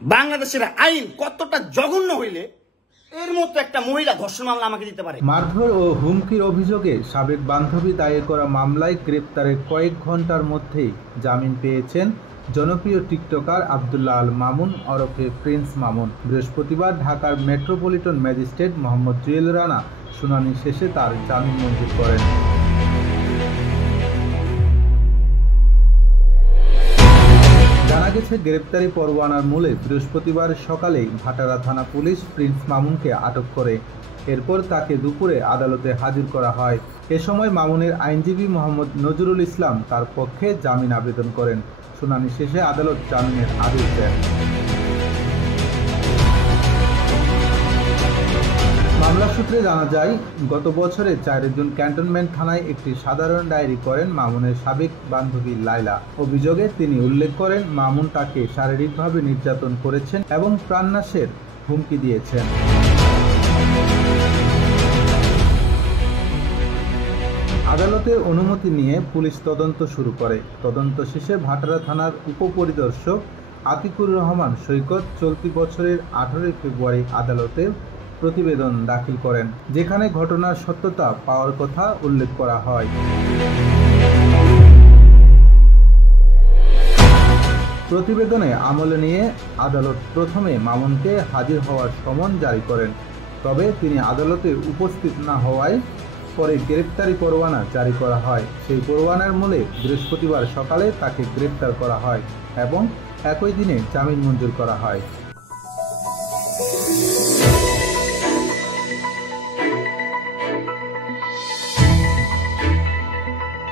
বাংলাদেশের আইন কতটা জঘন্য হইলে এর মতো একটা মহিলা ধর্ষণ মামলা আমাকে দিতে পারে? মারধর ও হুমকির অভিযোগে সাবেক বান্ধবী দায়ের করা মামলায় গ্রেপ্তারের কয়েক ঘন্টার মধ্যেই জামিন পেয়েছেন জনপ্রিয় টিকটকার আব্দুল্লাহ আল মামুন ওরফে প্রিন্স মামুন। বৃহস্পতিবার ঢাকার মেট্রোপলিটন ম্যাজিস্ট্রেট মোহাম্মদ জুয়েল রানা শুনানি শেষে তার জামিন মঞ্জুর করেন। জানা গেছে, গ্রেপ্তারি পরোয়ানার মূলে বৃহস্পতিবার সকালেই ভাটারা থানা পুলিশ প্রিন্স মামুনকে আটক করে। এরপর তাকে দুপুরে আদালতে হাজির করা হয়। এ সময় মামুনের আইনজীবী মোহাম্মদ নজরুল ইসলাম তার পক্ষে জামিন আবেদন করেন। শুনানি শেষে আদালত জামিনের আদেশ দেন। মামলা সূত্রে জানা যায়, গত বছরে 4 জুন ক্যান্টনমেন্ট থানায় একটি সাধারণ ডায়েরি করেন মামুনের সাবেক বান্ধবী লাইলা। অভিযোগে তিনি উল্লেখ করেন, মামুন তাকে শারীরিকভাবে নির্যাতন করেছেন এবং প্রাণনাশের হুমকি দিয়েছেন। আদালতের অনুমতি নিয়ে পুলিশ তদন্ত শুরু করে। তদন্ত শেষে ভাটারা থানার উপপরিদর্শক আতিকুর রহমান সৈকত চলতি বছরের 18 ফেব্রুয়ারি আদালতে প্রতিবেদন দাখিল করেন, যেখানে ঘটনার সত্যতা পাওয়ার কথা উল্লেখ করা হয়। প্রতিবেদনে আমলে নিয়ে আদালত প্রথমে মামুনকে হাজির হওয়ার সমন জারি করেন, তবে তিনি আদালতে উপস্থিত না হওয়ায় পরে গ্রেপ্তারি পরোয়ানা জারি করা হয়। সেই পরোয়ানার মূলে বৃহস্পতিবার সকালে তাকে গ্রেপ্তার করা হয় এবং একই দিনে জামিন মঞ্জুর করা হয়।